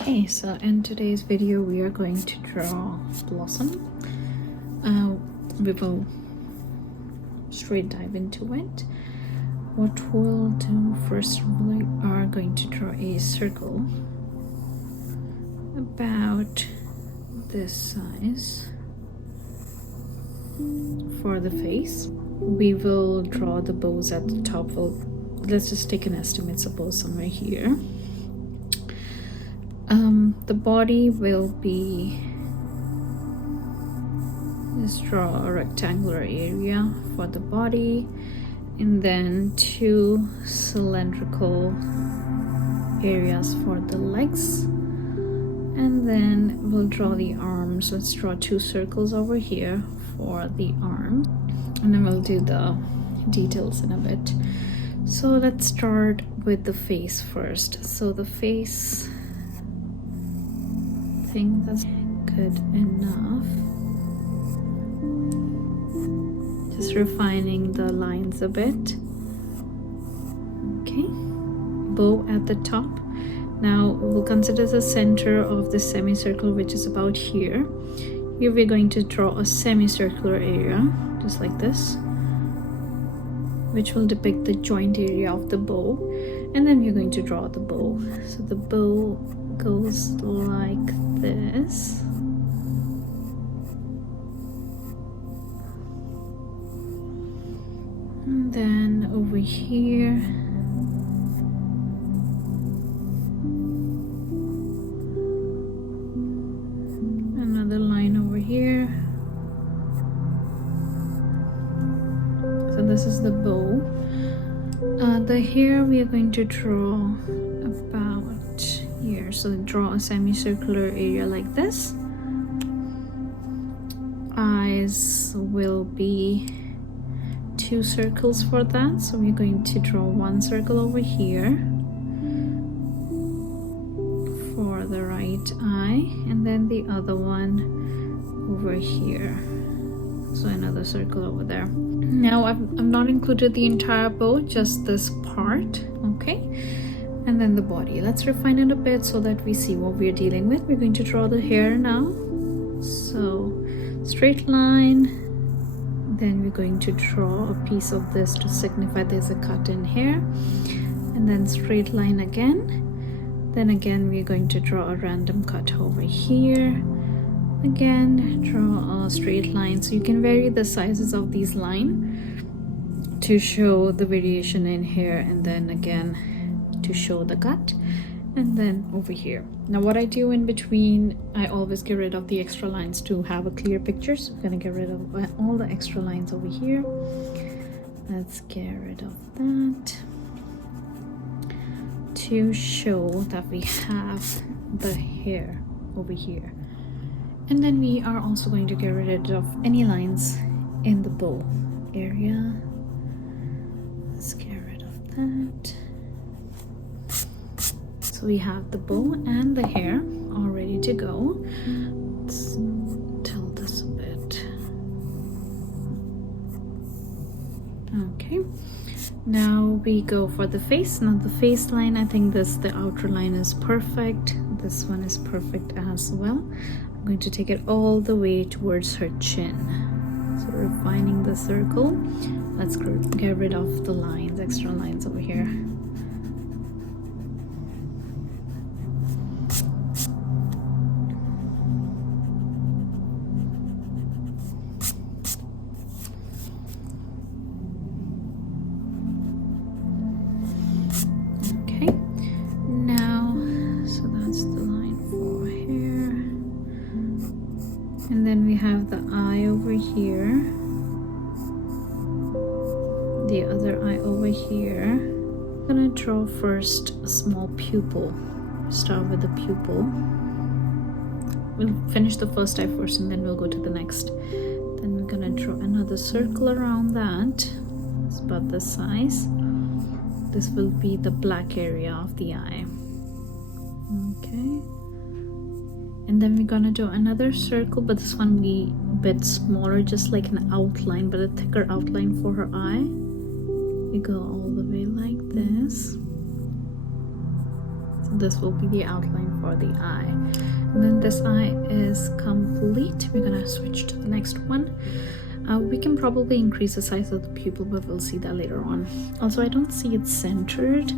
Okay, so in today's video we are going to draw blossom. We will straight dive into it. What we'll do first, we are going to draw a circle about this size for the face. We will draw the bows at the top. Let's just take an estimate, suppose somewhere here. The body will be, just draw a rectangular area for the body, and then two cylindrical areas for the legs, and then we'll draw the arms. Let's draw two circles over here for the arms, and then we'll do the details in a bit. So let's start with the face first. So the face, I think that's good enough. Just refining the lines a bit. Okay, bow at the top. Now we'll consider the center of the semicircle, which is about here. Here we're going to draw a semicircular area, just like this, which will depict the joint area of the bow, and then we're going to draw the bow. So the bow goes like this. And then over here, another line over here. So this is the bow. The hair we are going to draw about here. So draw a semicircular area like this. Eyes will be two circles for that. So we're going to draw one circle over here for the right eye, and then the other one over here. So another circle over there. Now I've not included the entire bow, just this part. Okay, and then the body. Let's refine it a bit so that we see what we're dealing with. We're going to draw the hair now. So straight line, then we're going to draw a piece of this to signify there's a cut in here, and then straight line again. Then again we're going to draw a random cut over here. Again, draw a straight line. So you can vary the sizes of these lines to show the variation in here, and then again to show the cut, and then over here. Now what I do in between, I always get rid of the extra lines to have a clear picture. So I'm gonna get rid of all the extra lines over here. Let's get rid of that to show that we have the hair over here. And then we are also going to get rid of any lines in the bow area. Let's get rid of that. So we have the bow and the hair all ready to go. Let's tilt this a bit. Okay, now we go for the face. Now the face line, I think the outer line is perfect. This one is perfect as well. I'm going to take it all the way towards her chin. So refining the circle. Let's get rid of the lines, extra lines over here. Okay, now, so that's the line for hair. And then we have the eye over here, the other eye over here. I'm gonna draw first a small pupil. Start with the pupil. We'll finish the first eye first, and then we'll go to the next. Then we're gonna draw another circle around that. It's about this size. This will be the black area of the eye. Okay. And then we're gonna do another circle, but this one will be a bit smaller, just like an outline, but a thicker outline for her eye. We go all the way like this. So This will be the outline for the eye. And then this eye is complete. We're gonna switch to the next one. We can probably increase the size of the pupil, but we'll see that later on. Also, I don't see it centered,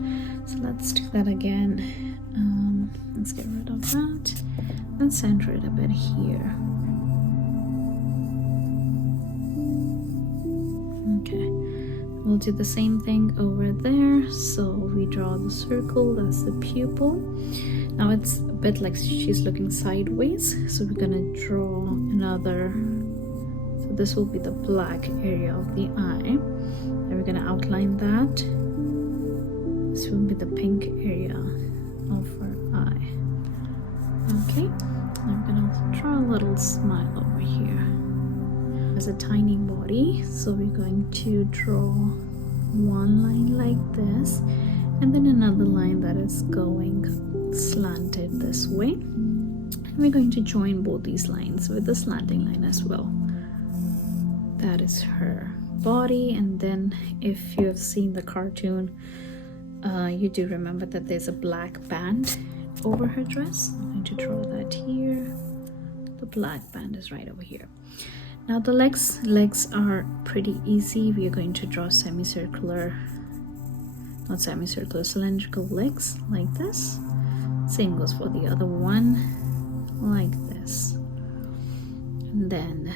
so let's do that again. Let's get rid of that and center it a bit here. Okay, we'll do the same thing over there. So we draw the circle, that's the pupil. Now it's a bit like she's looking sideways, so we're gonna draw another. So this will be the black area of the eye, and we're gonna outline that. This will be the pink area of her eye. Okay, I'm gonna also draw a little smile over here. There's a tiny body, so we're going to draw one line like this, and then another line that is going slanted this way. And we're going to join both these lines with the slanting line as well. That is her body. And then if you have seen the cartoon, you do remember that there's a black band over her dress. I'm going to draw that here. The black band is right over here. Now the legs are pretty easy. We are going to draw cylindrical legs like this. Same goes for the other one, like this. And then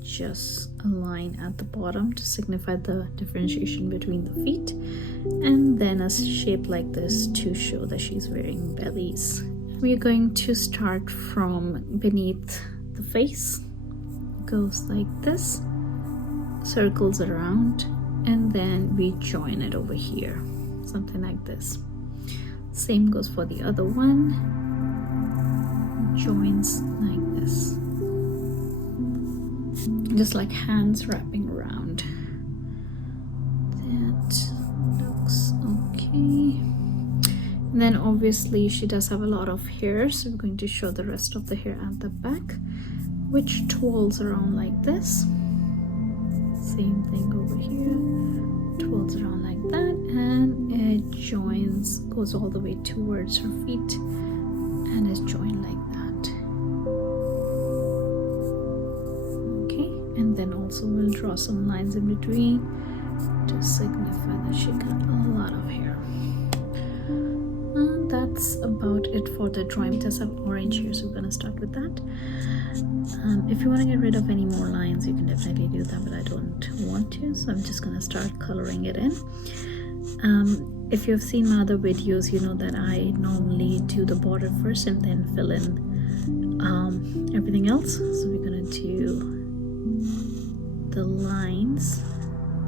just a line at the bottom to signify the differentiation between the feet, and then a shape like this to show that she's wearing bellies. We are going to start from beneath the face. It goes like this, circles around, and then we join it over here, something like this. Same goes for the other one, joins like this, just like hands wrapping around. That looks okay. And then obviously she does have a lot of hair, so we're going to show the rest of the hair at the back, which twirls around like this. Same thing over here, twirls around like that, and it joins, goes all the way towards her feet and is joined like that. Okay, and then also we'll draw some lines in between to signify that she got a lot of hair. And that's about it for the drawing. It does have orange here, so we're gonna start with that. If you want to get rid of any more lines, you can definitely do that, but I don't want to, so I'm just gonna start coloring it in. If you've seen my other videos, you know that I normally do the border first and then fill in everything else. So we're gonna do the lines,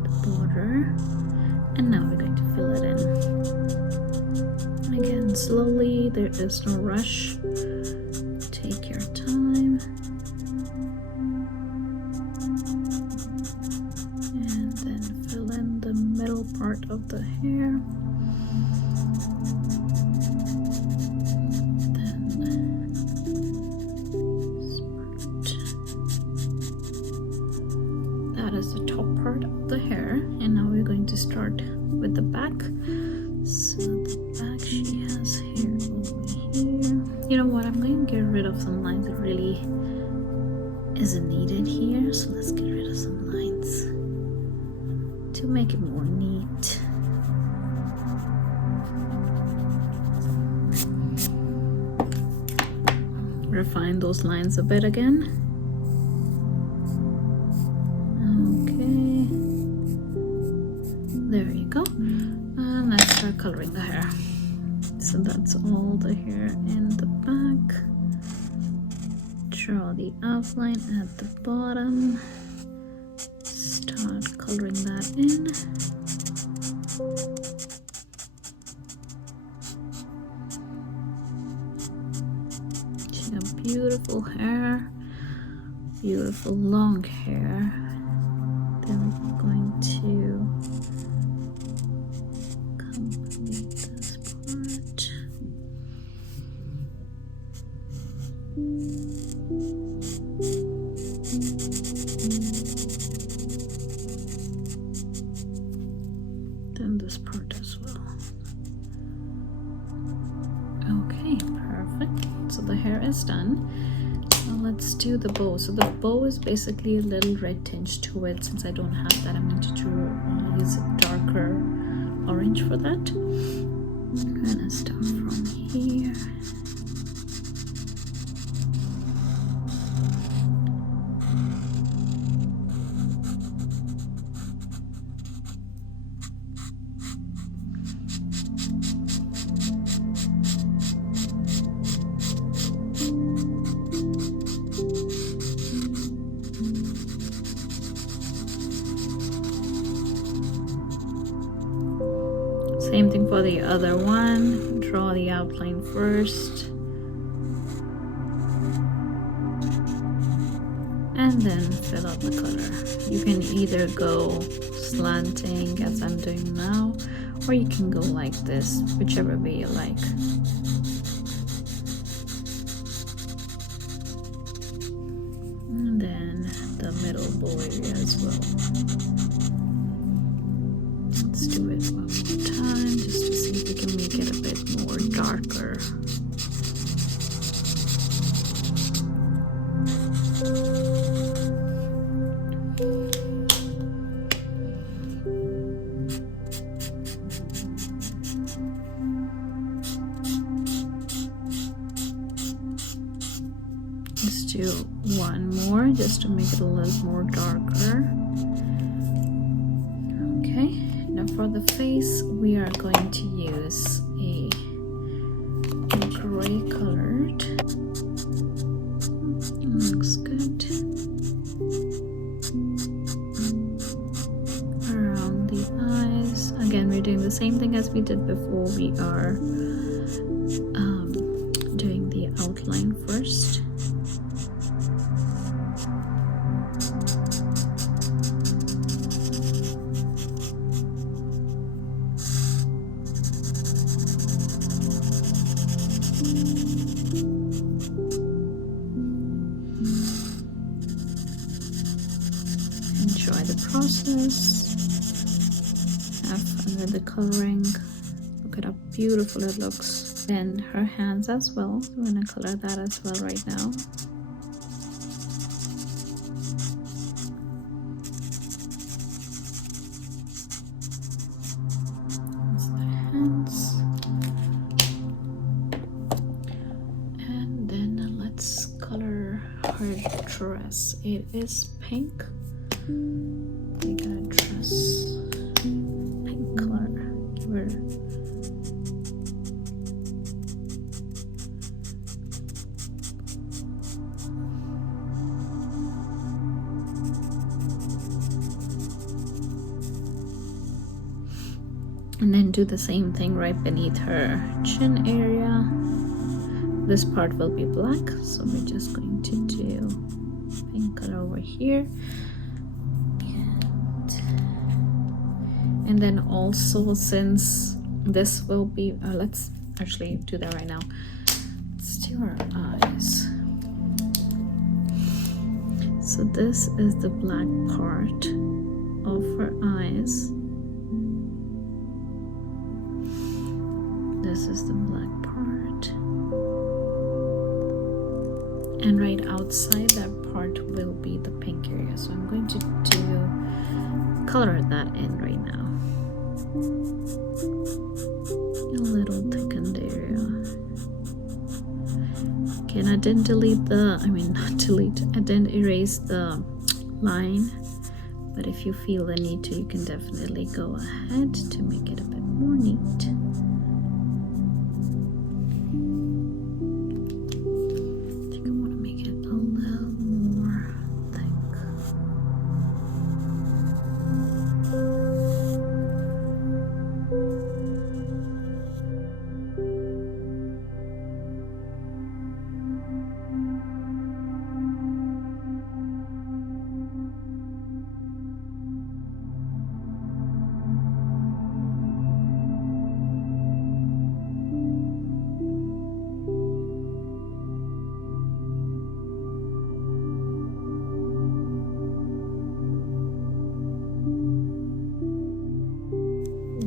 the border, and now we're going to fill it in. Again, slowly, there is no rush. Take your time. And then fill in the middle part of the hair. Then that is the top part of the hair. And now we're going to start with the back. So the back, she has hair over here. You know what, I'm going to get rid of some lines that really isn't needed here. So let's get rid of some lines to make it more neat. Refine those lines a bit again. Okay, there you go. And let's start coloring the hair. So that's all the hair in the back. Draw the outline at the bottom. Start coloring that in. She got beautiful hair, beautiful long hair. Then we're going to complete this part. Then this part as well. Perfect. So the hair is done. Now let's do the bow. So the bow is basically a little red tinge to it. Since I don't have that, I'm going to use a darker orange for that. I'm gonna start from here. Same thing for the other one. Draw the outline first. And then fill out the color. You can either go slanting as I'm doing now, or you can go like this, whichever way you like. And then the middle bow area as well. Let's do it one more time just to see if we can make it a bit more darker. Let's do one more just to make it a little more darker. Okay, now for the face, we are going to use a gray colored. Looks good. Around the eyes. Again, we're doing the same thing as we did before. We are doing the outline first. Enjoy the process. Have fun with the coloring. Look at how beautiful it looks. And her hands as well. So we're gonna color that as well right now. That's the hands. And then let's color her dress. It is pink. We got a dress, pink color. Give her and then do the same thing right beneath her chin area. This part will be black, so we're just going to do pink color over here. And then also, since this will be let's actually do that right now. Let's do our eyes. So this is the black part of her eyes. This is the black part, and right outside that part will be the pink area. So I'm going to color that in right now. A little thickened area. Again, I didn't I didn't erase the line, but if you feel the need to, you can definitely go ahead to make it a bit more neat. I think I want to make it a little more thick.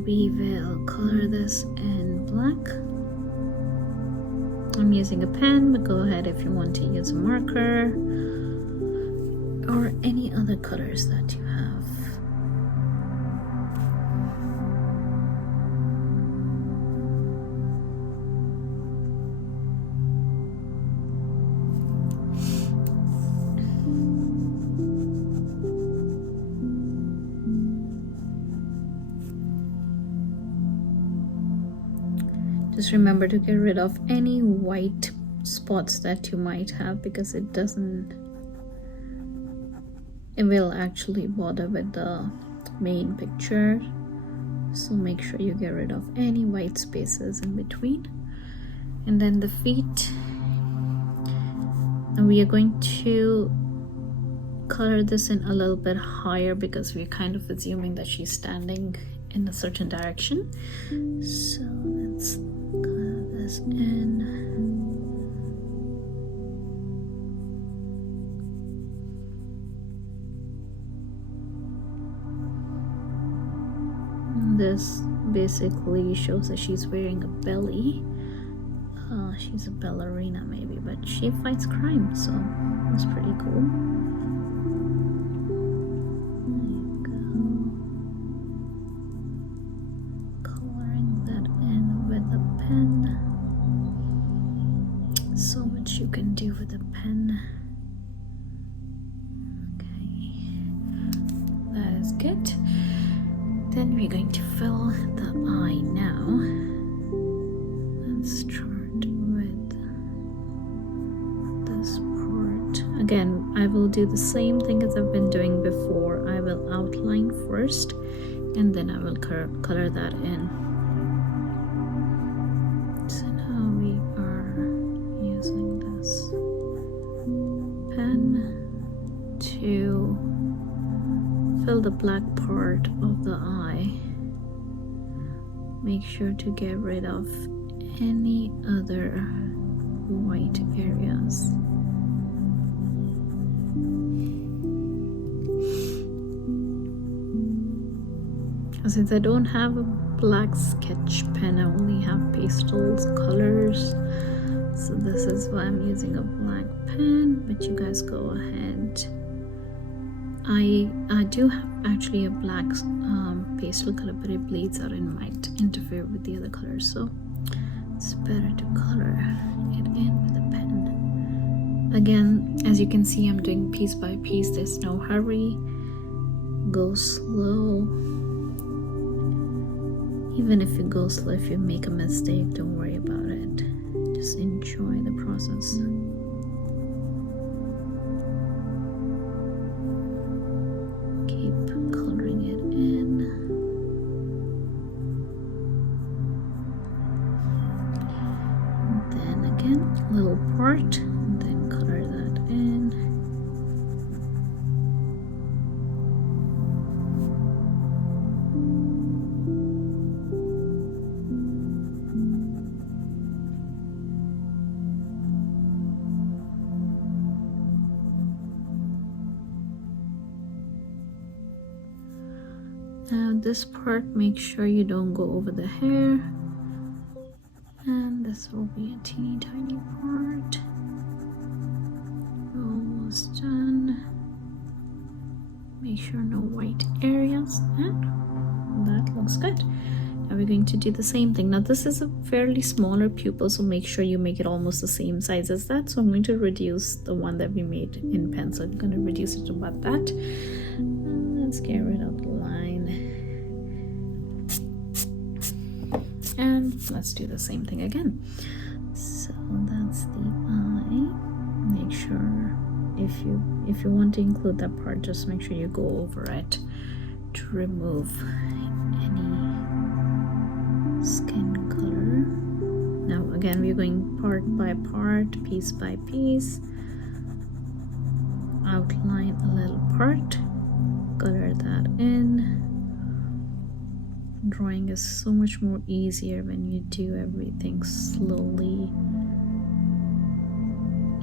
We will color this in black. I'm using a pen, but go ahead if you want to use a marker or any other colors that you have. Just remember to get rid of any white spots that you might have, because it will actually bother with the main picture. So make sure you get rid of any white spaces in between. And then the feet, and we are going to color this in a little bit higher because we're kind of assuming that she's standing in a certain direction. So let's color this in. This basically shows that she's wearing a belly. She's a ballerina maybe, but she fights crime, so that's pretty cool. There you go. Coloring that in with a pen. So much you can do with a pen. Okay, that is good. Then we're going to fill the eye now. Let's start with this part. Again, I will do the same thing as I've been doing before. I will outline first and then I will color that in. So now we are using this pen to fill the black part of the eye. Make sure to get rid of any other white areas. Since I don't have a black sketch pen, I only have pastels colors, so this is why I'm using a black pen, but you guys go ahead. I do have actually a black pastel color, but it bleeds out and might interfere with the other colors, so it's better to color it in with a pen. Again, as you can see, I'm doing piece by piece. There's no hurry. Go slow. Even if you go slow, if you make a mistake, don't worry about it. Just enjoy the process. Little part, and then color that in. Now this part, make sure you don't go over the hair. And this will be a teeny tiny part. Almost done. Make sure no white areas. And that looks good. Now we're going to do the same thing. Now this is a fairly smaller pupil, so make sure you make it almost the same size as that. So I'm going to reduce the one that we made in pen. So I'm going to reduce it to about that. Let's get rid of the line. And let's do the same thing again. So that's the eye. Make sure if you want to include that part, just make sure you go over it to remove any skin color. Now again, we're going part by part, piece by piece. Outline a little part, color that in. Drawing is so much more easier when you do everything slowly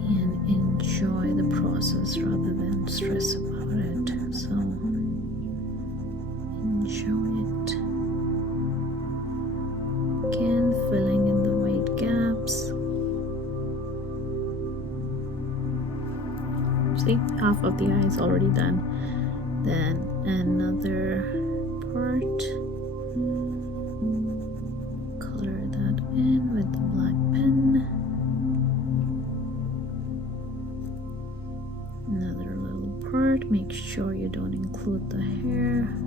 and enjoy the process rather than stress about it. So enjoy it. Again, filling in the white gaps. See, half of the eye is already done. Then another part, color that in with the black pen. Another little part, make sure you don't include the hair.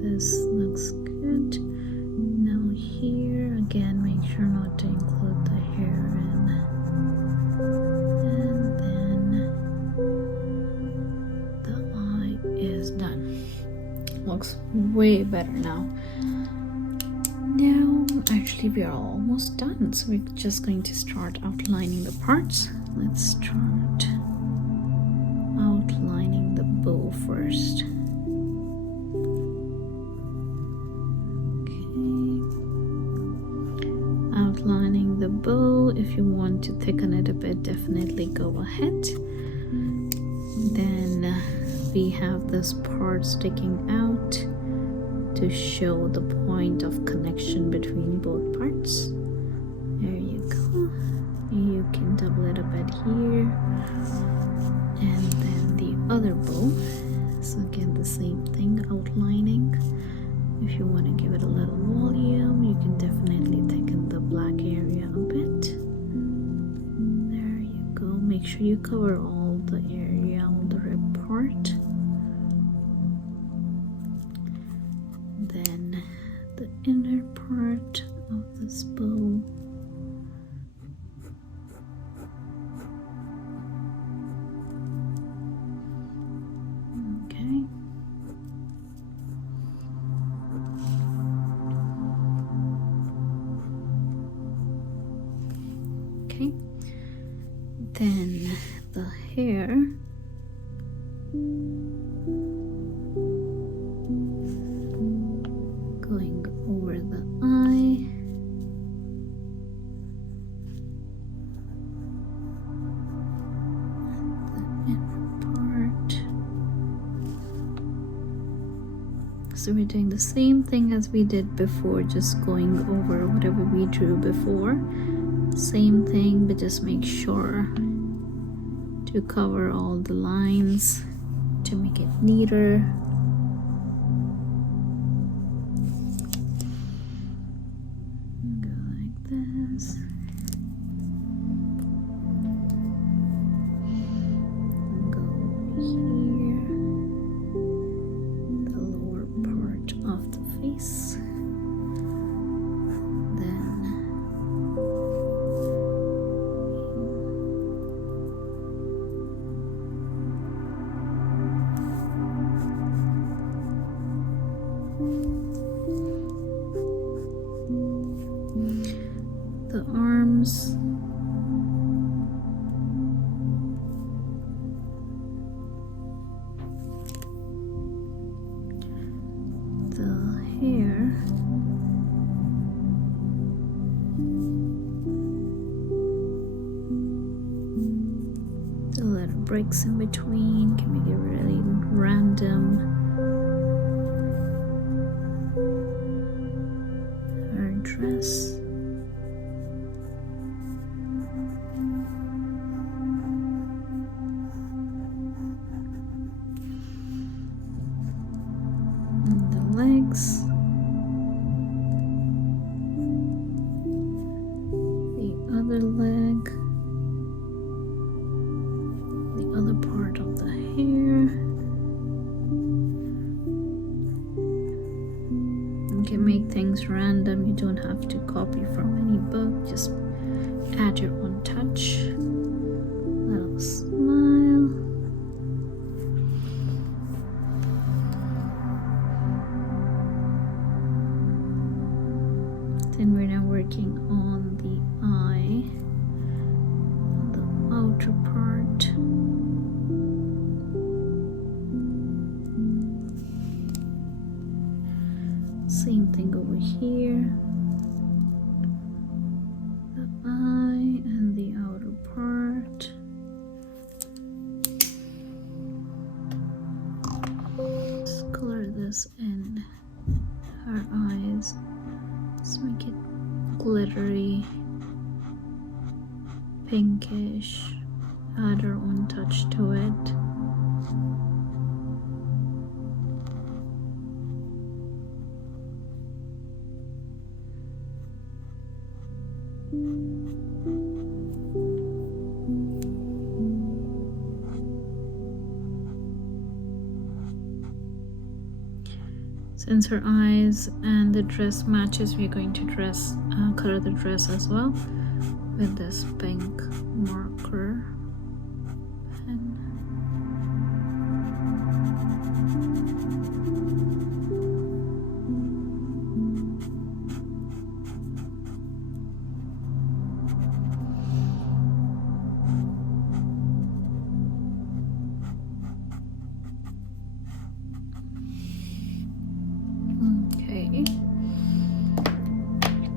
This looks good. Now here again, make sure not to include the hair in. And then the eye is done. Looks way better now. Now, actually, we are almost done. So we're just going to start outlining the parts. Let's start outlining the bow first. Outlining the bow. If you want to thicken it a bit, definitely go ahead. Then we have this part sticking out to show the point of connection between both parts. There you go. You can double it a bit here. And then the other bow. So again, the same thing, outlining. If you want to give it a little volume, you can definitely thicken the black area a bit. There you go. Make sure you cover all the area on the rib part. Then the inner part of this bow. Okay. Okay. Then the hair. Going over the eye. The inner part. So we're doing the same thing as we did before, just going over whatever we drew before. Same thing, but just make sure to cover all the lines to make it neater. Go like this. Go over here. The lower part of the face. The arms. The hair. The little breaks in between can make it really random. Her dress. Legs, the other leg, the other part of the hair. You can make things random, you don't have to copy from any book, just add your own touch. Little smile. Then we're now working on the eye, the outer part. Same thing over here. The eye and the outer part. Let's color this in her eyes. Let's make it glittery. pinkish, add our own touch to it. Since her eyes and the dress matches, we're going to color the dress as well with this pink marker pen.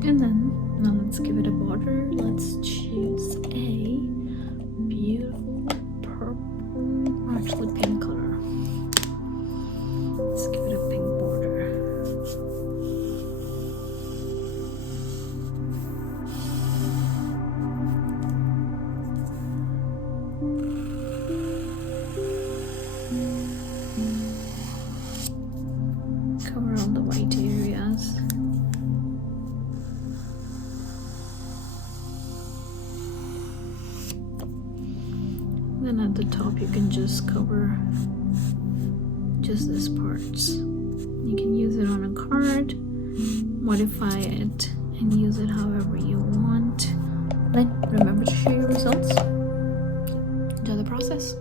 And then now let's give it a border. Let's choose a beautiful purple, actually pink color. Let's give it a pink border. Cover all the white areas. Then at the top you can just cover just this parts. You can use it on a card, modify it, and use it however you want. Then remember to share your results. Enjoy the process.